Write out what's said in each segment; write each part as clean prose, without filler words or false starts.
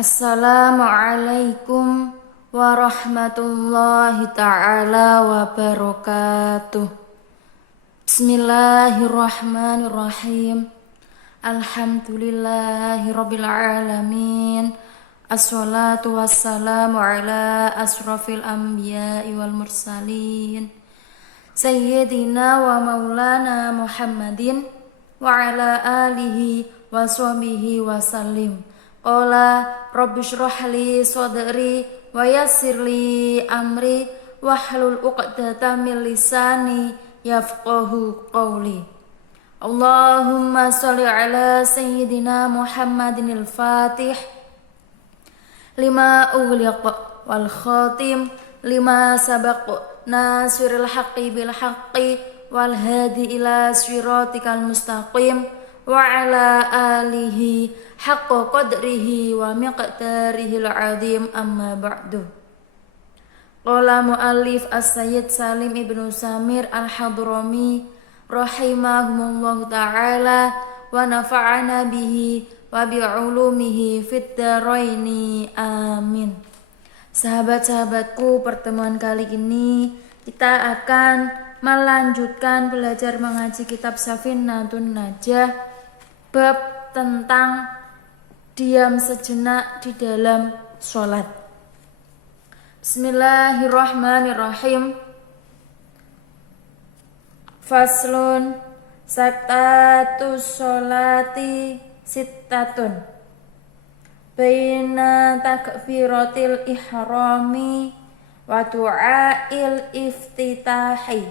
Assalamualaikum warahmatullahi ta'ala wabarakatuh. Bismillahirrahmanirrahim. Alhamdulillahi rabbil alamin. Assalatu wassalamu ala asrafil anbiya'i wal mursalin Sayyidina wa maulana Muhammadin wa ala alihi wa sahbihi wa sallim. Qala rabbi shrah li sadri wa yassir li amri wahlul 'uqdatam min lisani yafqahu qawli. Allahumma shalli ala sayyidina Muhammadin al-Fatih lima ughliq wal khatim lima sabaq nasiril haqqi bil haqqi wal hadi ila siratikal mustaqim wa ala alihi haqqa qadrihi wa miqdarihil azim, amma ba'du. Qala muallif as-sayyid Salim ibnu Samir al-Hadrami rahimahumullahu ta'ala wa nafa'ana bihi wa bi'ulumihi fid dharaini, amin. Sahabat-sahabatku, pertemuan kali ini kita akan melanjutkan belajar mengaji kitab Safinatun Najah, bab tentang diam sejenak di dalam sholat. Bismillahirrahmanirrahim. Faslun saktatus sholati sittatun baina takbiratil ihrami wa du'ail iftitahi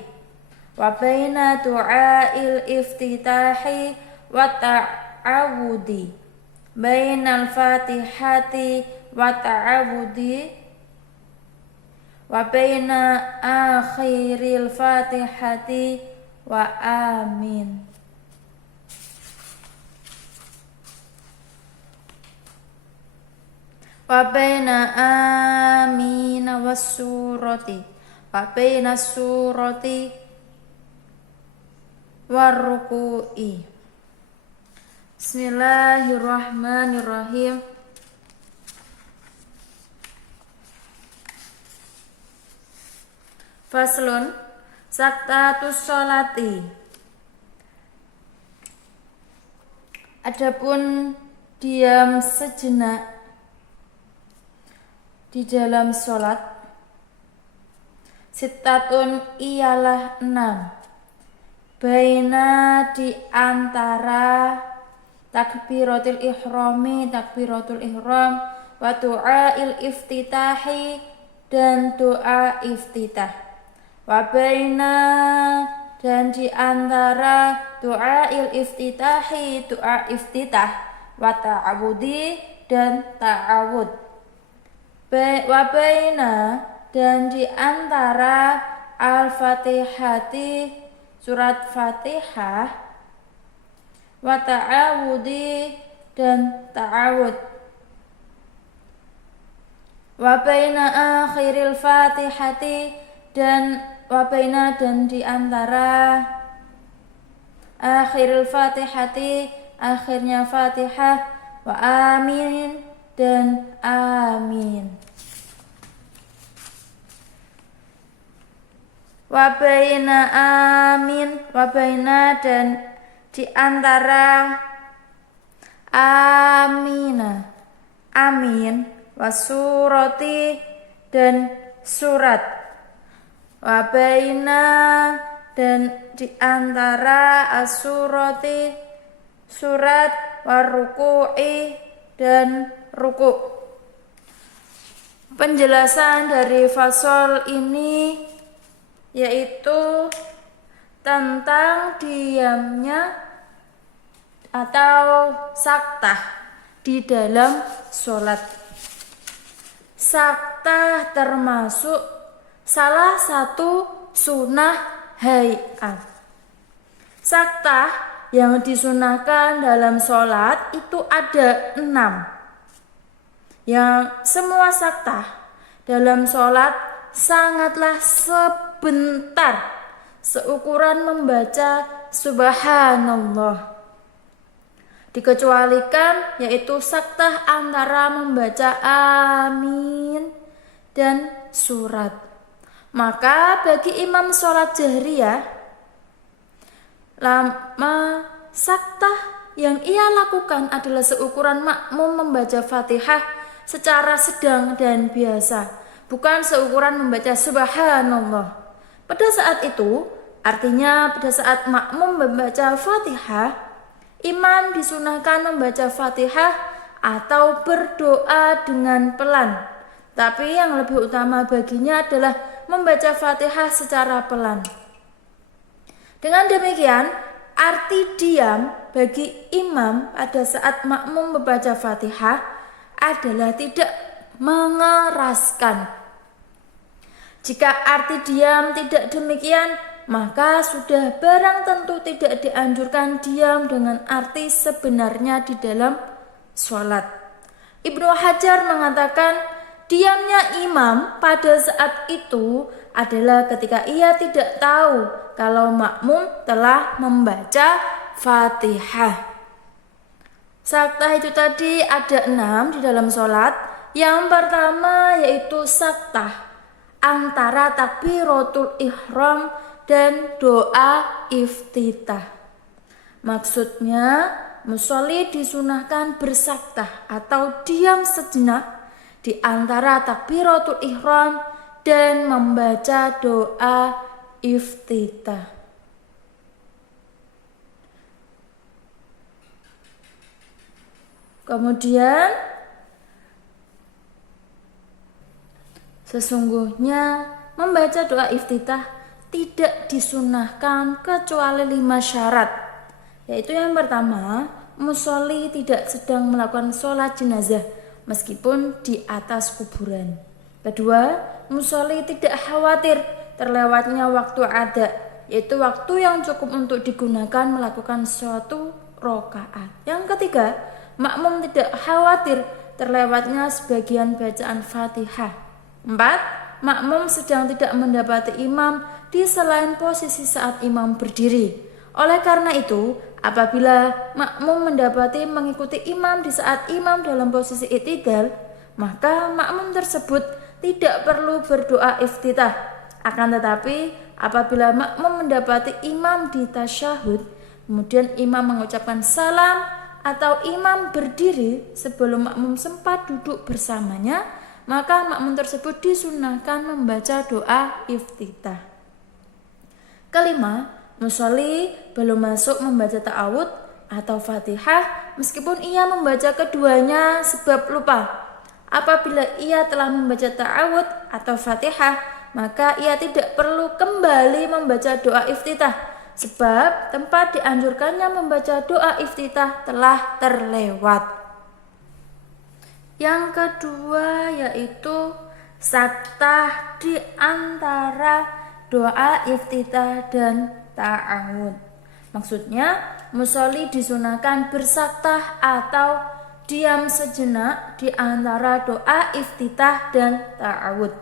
wa baina du'ail iftitahi wa ta'awudi bainal fatihati wa ta'awudi wa baina akhiril fatihati wa amin. Wa baina amina was surati wa baina surati war ruku'i. Bismillahirrahmanirrahim. Faslun saktatus sholati. Adapun diam sejenak di dalam sholat, sittatun ialah 6, baina di antara takbiratul ihrami, takbiratul ihram, wa du'ail iftitahi, dan doa iftitah, wa baina, dan di antara du'ail iftitahi, doa iftitah, wa ta'awudi, dan ta'awud, wa baina, dan di antara al-fatihati, surat fatihah, wa ta'awudi, dan ta'awud, wa baina akhiril fatihati, dan wa baina, dan di antara akhiril fatihati, akhirnya fatihah, wa amin, dan amin. Wa baina amin, wa baina, dan di antara amina, amin, wa surati, dan surat, wa baina, dan di antara as-surati, surat, wa ruku'i, dan ruku'. Penjelasan dari fasal ini yaitu tentang diamnya atau saktah di dalam sholat. Saktah termasuk salah satu sunnah hayat. Saktah yang disunahkan dalam sholat itu ada 6. Yang semua saktah dalam sholat sangatlah sebentar, seukuran membaca subhanallah. Dikecualikan yaitu saktah antara membaca amin dan surat. Maka bagi imam sholat jahriyah, lama saktah yang ia lakukan adalah seukuran makmum membaca Fatihah secara sedang dan biasa, bukan seukuran membaca subhanallah. Pada saat itu, artinya pada saat makmum membaca Fatihah, imam disunahkan membaca Fatihah atau berdoa dengan pelan. Tapi yang lebih utama baginya adalah membaca Fatihah secara pelan. Dengan demikian, arti diam bagi imam pada saat makmum membaca Fatihah adalah tidak mengeraskan. Jika arti diam tidak demikian, maka sudah barang tentu tidak dianjurkan diam dengan arti sebenarnya di dalam sholat. Ibnu Hajar mengatakan, diamnya imam pada saat itu adalah ketika ia tidak tahu kalau makmum telah membaca Fatihah. Saktah itu tadi ada 6 di dalam sholat. Yang pertama yaitu saktah antara takbiratul ihram dan doa iftitah. Maksudnya, musolli disunahkan bersaktah atau diam sejenak di antara takbiratul ihram dan membaca doa iftitah. Kemudian, sesungguhnya membaca doa iftitah tidak disunahkan kecuali 5 syarat, yaitu yang pertama, musolli tidak sedang melakukan sholat jenazah meskipun di atas kuburan. Kedua, musolli tidak khawatir terlewatnya waktu ada, yaitu waktu yang cukup untuk digunakan melakukan suatu rakaat. Yang ketiga, makmum tidak khawatir terlewatnya sebagian bacaan Fatihah. 4. Makmum sedang tidak mendapati imam di selain posisi saat imam berdiri. Oleh karena itu, apabila makmum mendapati mengikuti imam di saat imam dalam posisi i'tidal, maka makmum tersebut tidak perlu berdoa iftitah. Akan tetapi, apabila makmum mendapati imam di tasyahud, kemudian imam mengucapkan salam atau imam berdiri sebelum makmum sempat duduk bersamanya, maka makmum tersebut disunahkan membaca doa iftitah. Kelima, musolli belum masuk membaca ta'awud atau Fatihah meskipun ia membaca keduanya sebab lupa. Apabila ia telah membaca ta'awud atau Fatihah, maka ia tidak perlu kembali membaca doa iftitah sebab tempat dianjurkannya membaca doa iftitah telah terlewat. Yang kedua yaitu saktah di antara doa iftitah dan ta'awud. Maksudnya, musolli disunahkan bersaktah atau diam sejenak di antara doa iftitah dan ta'awud.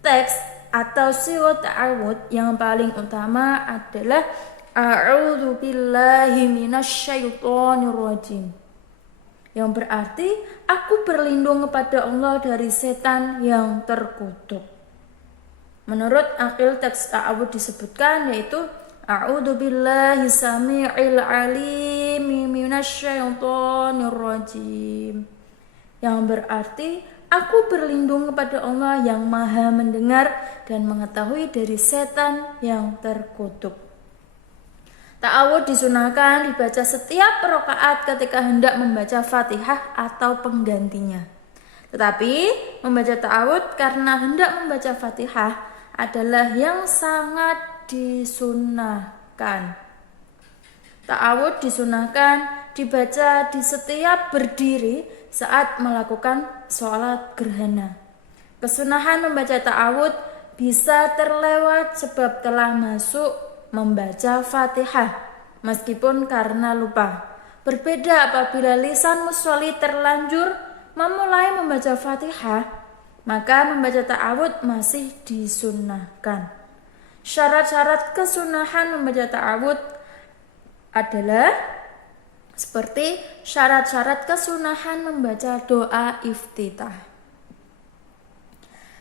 Teks atau siwat ta'awud yang paling utama adalah a'udzu billahi minasyaitonir rajim, yang berarti aku berlindung kepada Allah dari setan yang terkutuk. Menurut akil teks ta'awud disebutkan yaitu a'udzu billahi samii'il 'aliim minasyaitonir rajim, yang berarti aku berlindung kepada Allah yang Maha mendengar dan mengetahui dari setan yang terkutuk. Ta'awud disunahkan dibaca setiap rakaat ketika hendak membaca Fatihah atau penggantinya. Tetapi membaca ta'awud karena hendak membaca Fatihah adalah yang sangat disunahkan. Ta'awud disunahkan dibaca di setiap berdiri saat melakukan sholat gerhana. Kesunahan membaca ta'awud bisa terlewat sebab telah masuk membaca Fatihah meskipun karena lupa. Berbeda apabila lisan musolli terlanjur memulai membaca Fatihah, maka membaca ta'awud masih disunnahkan. Syarat-syarat kesunahan membaca ta'awud adalah seperti syarat-syarat kesunahan membaca doa iftitah.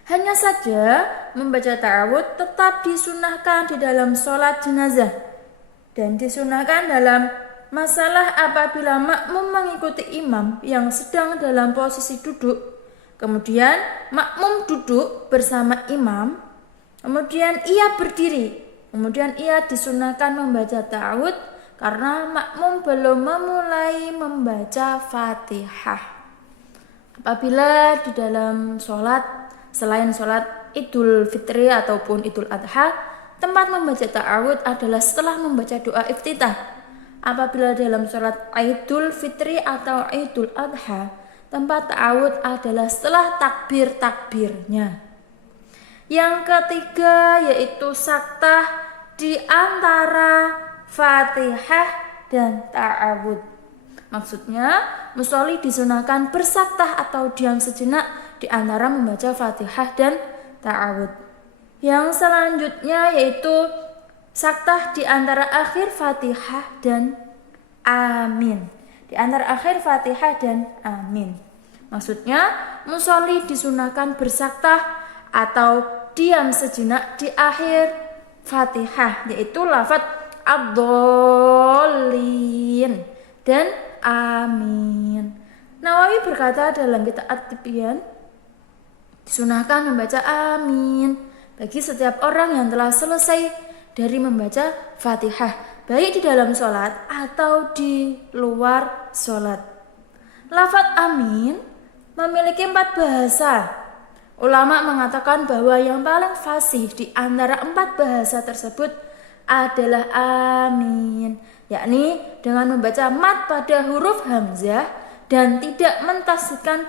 Hanya saja membaca ta'awudz tetap disunahkan di dalam sholat jenazah dan disunahkan dalam masalah apabila makmum mengikuti imam yang sedang dalam posisi duduk, kemudian makmum duduk bersama imam, kemudian ia berdiri, kemudian ia disunahkan membaca ta'awudz karena makmum belum memulai membaca Fatihah. Apabila di dalam sholat, selain sholat Idul Fitri ataupun Idul Adha, tempat membaca ta'awudz adalah setelah membaca doa iftitah. Apabila dalam sholat Idul Fitri atau Idul Adha, tempat ta'awudz adalah setelah takbir-takbirnya. Yang ketiga yaitu saktah di antara Fatihah dan ta'awudz. Maksudnya, musolli disunahkan bersaktah atau diam sejenak di antara membaca Fatihah dan ta'awudz. Yang selanjutnya yaitu saktah di antara akhir Fatihah dan amin. Di antara akhir Fatihah dan amin. Maksudnya, musolli disunahkan bersaktah atau diam sejenak di akhir Fatihah, yaitu lafadz ad-dhalin dan amin. Nawawi berkata dalam kitab At-Tibyan, disunahkan membaca amin bagi setiap orang yang telah selesai dari membaca Fatihah, baik di dalam sholat atau di luar sholat. Lafadz amin memiliki 4 bahasa. Ulama mengatakan bahwa yang paling fasih di antara 4 bahasa tersebut adalah amin, yakni dengan membaca mat pada huruf hamzah dan tidak mentasdidkan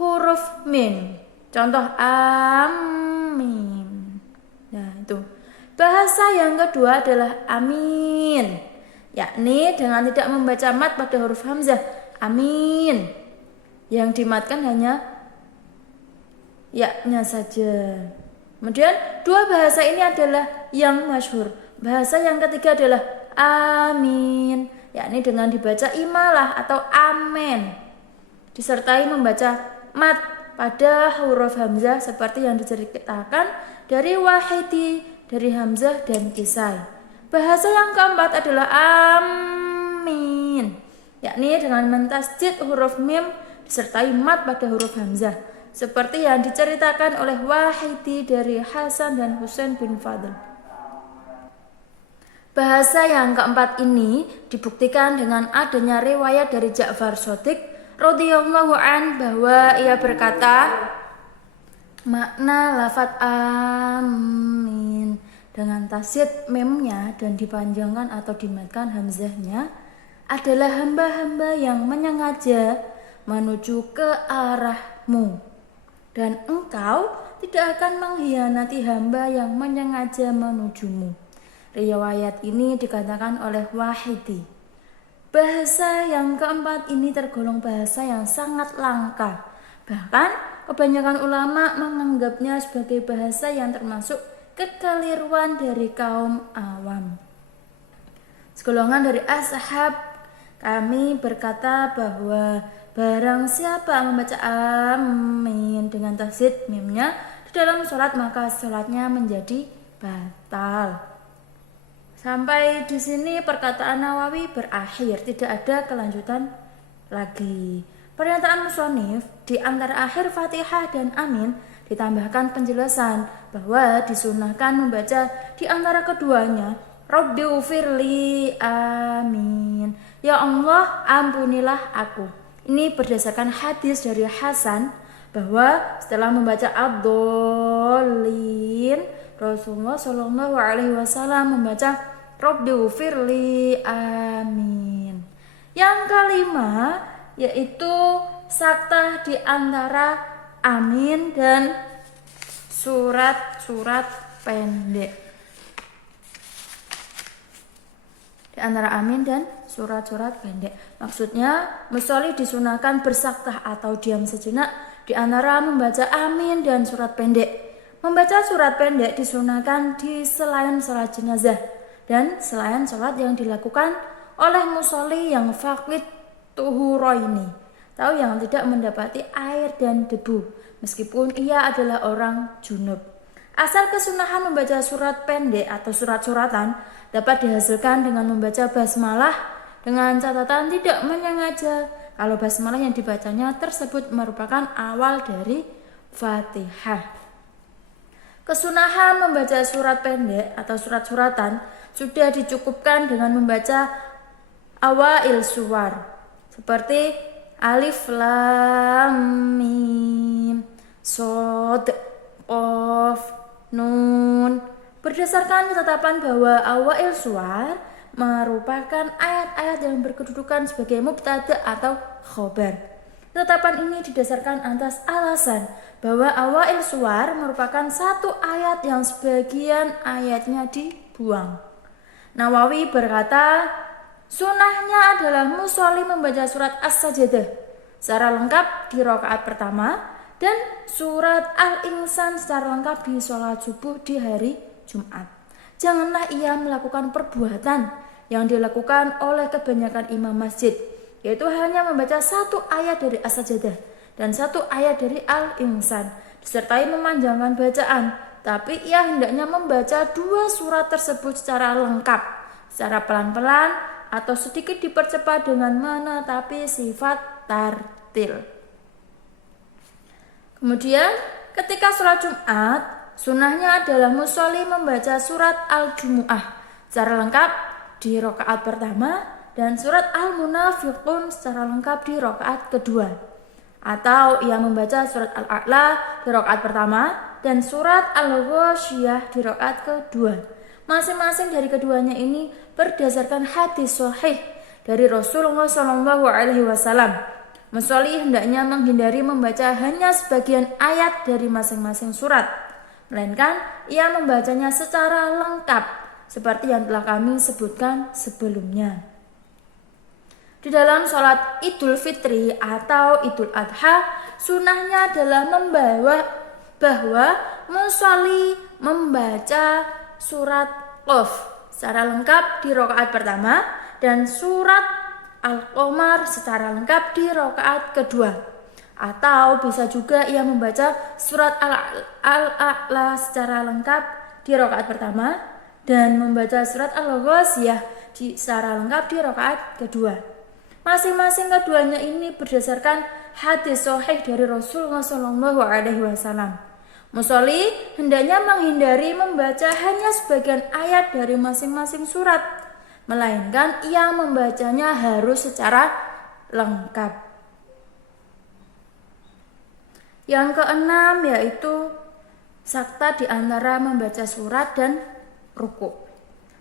huruf min. Contoh amin. Nah, itu. Bahasa yang kedua adalah amin, yakni dengan tidak membaca mat pada huruf hamzah, amin. Yang dimatkan hanya ya-nya saja. Kemudian 2 bahasa ini adalah yang masyhur. Bahasa yang ketiga adalah amin, yakni dengan dibaca imalah atau amen, disertai membaca mat pada huruf hamzah seperti yang diceritakan dari Wahidi, dari Hamzah dan Kisai. Bahasa yang keempat adalah amin, yakni dengan mentasdid huruf mim disertai mat pada huruf hamzah seperti yang diceritakan oleh Wahidi dari Hasan dan Husain bin Fadl. Bahasa yang keempat ini dibuktikan dengan adanya riwayat dari Ja'far Shadiq radhiyallahu an bahwa ia berkata, makna lafadz amin dengan tasydid memnya dan dipanjangkan atau dimatkan hamzahnya adalah hamba-hamba yang menyengaja menuju ke arahmu, dan engkau tidak akan mengkhianati hamba yang menyengaja menujumu. Riwayat ini dikatakan oleh Wahidi. Bahasa yang keempat ini tergolong bahasa yang sangat langka. Bahkan kebanyakan ulama menganggapnya sebagai bahasa yang termasuk kekeliruan dari kaum awam. Segolongan dari ashab kami berkata bahwa barang siapa membaca amin dengan tasydid mimnya di dalam sholat, maka sholatnya menjadi batal. Sampai di sini perkataan Nawawi berakhir, tidak ada kelanjutan lagi. Pernyataan musonif di antara akhir Fatihah dan amin ditambahkan penjelasan bahwa disunahkan membaca di antara keduanya Rabbi ufirli amin, ya Allah ampunilah aku. Ini berdasarkan hadis dari Hasan bahwa setelah membaca ad-dhalin, Rasulullah Shallallahu Alaihi Wasallam membaca Rabbi ufirli amin. Yang kelima yaitu saktah di antara amin dan surat-surat pendek. Di antara amin dan surat-surat pendek. Maksudnya musholli disunahkan bersaktah atau diam sejenak di antara membaca amin dan surat pendek. Membaca surat pendek disunahkan di selain sholat jenazah dan selain sholat yang dilakukan oleh musolli yang faqid tuhuraini, atau yang tidak mendapati air dan debu, meskipun ia adalah orang junub. Asal kesunahan membaca surat pendek atau surat-suratan dapat dihasilkan dengan membaca basmalah dengan catatan tidak menyengaja kalau basmalah yang dibacanya tersebut merupakan awal dari Fatihah. Kesunahan membaca surat pendek atau surat-suratan sudah dicukupkan dengan membaca awail suwar seperti alif lam mim sod qaf nun. Berdasarkan ketetapan bahwa awail suwar merupakan ayat-ayat yang berkedudukan sebagai mubtada atau khobar. Ketetapan ini didasarkan atas alasan bahwa awail suwar merupakan satu ayat yang sebagian ayatnya dibuang. Nawawi berkata, sunnahnya adalah musolli membaca surat As-Sajdah secara lengkap di rakaat pertama dan surat Al-Insan secara lengkap di sholat subuh di hari Jumat. Janganlah ia melakukan perbuatan yang dilakukan oleh kebanyakan imam masjid, yaitu hanya membaca satu ayat dari As-Sajdah dan satu ayat dari Al-Insan, disertai memanjangkan bacaan, tapi ia hendaknya membaca dua surat tersebut secara lengkap, secara pelan-pelan atau sedikit dipercepat dengan menetapi sifat tartil. Kemudian ketika sholat Jumat, sunnahnya adalah musolli membaca surat Al-Jumu'ah secara lengkap di rakaat pertama dan surat Al-Munafiqun secara lengkap di rakaat kedua. Atau ia membaca surat Al-A'la di rakaat pertama dan surat Al-Ghasyiyah di rakaat kedua. Masing-masing dari keduanya ini berdasarkan hadis sahih dari Rasulullah SAW. Musolli hendaknya menghindari membaca hanya sebagian ayat dari masing-masing surat, melainkan ia membacanya secara lengkap seperti yang telah kami sebutkan sebelumnya. Di dalam sholat Idul Fitri atau Idul Adha, sunnahnya adalah bahwa musolli membaca surat Qaf secara lengkap di rakaat pertama dan surat Al-Qamar secara lengkap di rakaat kedua. Atau bisa juga ia membaca surat Al-A'la secara lengkap di rakaat pertama dan membaca surat Al-Ghasyiyah secara lengkap di rakaat kedua. Masing-masing keduanya ini berdasarkan hadis sahih dari Rasulullah SAW. Musolli hendaknya menghindari membaca hanya sebagian ayat dari masing-masing surat, melainkan ia membacanya harus secara lengkap. Yang keenam yaitu sakta di antara membaca surat dan ruku.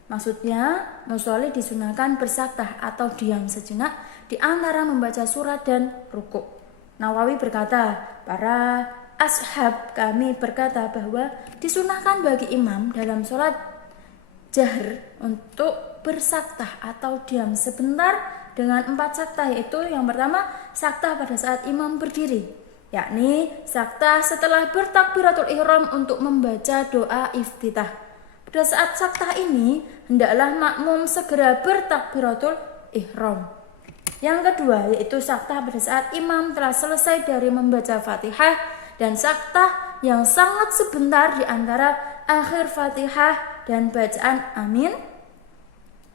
Maksudnya, musolli disunahkan bersakta atau diam sejenak di antara membaca surat dan ruku. Nawawi berkata, para ashab kami berkata bahwa disunahkan bagi imam dalam sholat jahr untuk bersakta atau diam sebentar dengan 4 sakta, yaitu yang pertama sakta pada saat imam berdiri, yakni sakta setelah bertakbiratul ihram untuk membaca doa iftitah. Pada saat sakta ini hendaklah makmum segera bertakbiratul ihram. Yang kedua yaitu sakta pada saat imam telah selesai dari membaca Fatihah, dan sakta yang sangat sebentar di antara akhir Fatihah dan bacaan amin,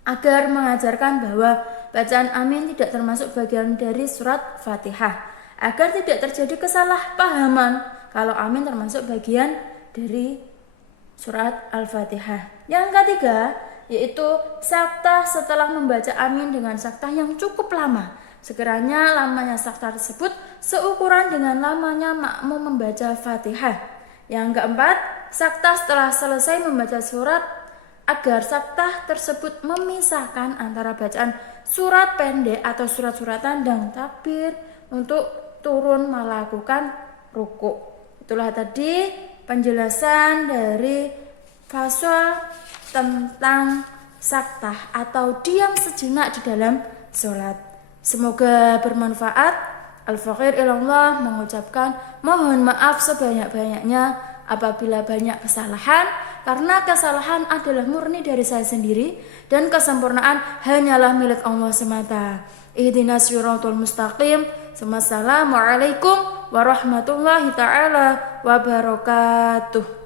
agar mengajarkan bahwa bacaan amin tidak termasuk bagian dari surat Fatihah, agar tidak terjadi kesalahpahaman kalau amin termasuk bagian dari surat Al-Fatihah. Yang ketiga yaitu sakta setelah membaca amin dengan sakta yang cukup lama, sekiranya lamanya sakta tersebut seukuran dengan lamanya makmum membaca Fatihah. Yang keempat, sakta setelah selesai membaca surat, agar sakta tersebut memisahkan antara bacaan surat pendek atau surat-suratan dan takbir untuk turun melakukan ruku. Itulah tadi penjelasan dari fasal tentang sakta atau diam sejenak di dalam sholat. Semoga bermanfaat. Al-Faqir ilallah mengucapkan mohon maaf sebanyak-banyaknya. apabila banyak kesalahan, karena kesalahan adalah murni dari saya sendiri dan kesempurnaan hanyalah milik Allah semata. Ihdinas siratal mustaqim. Assalamualaikum warahmatullahi taala wabarakatuh.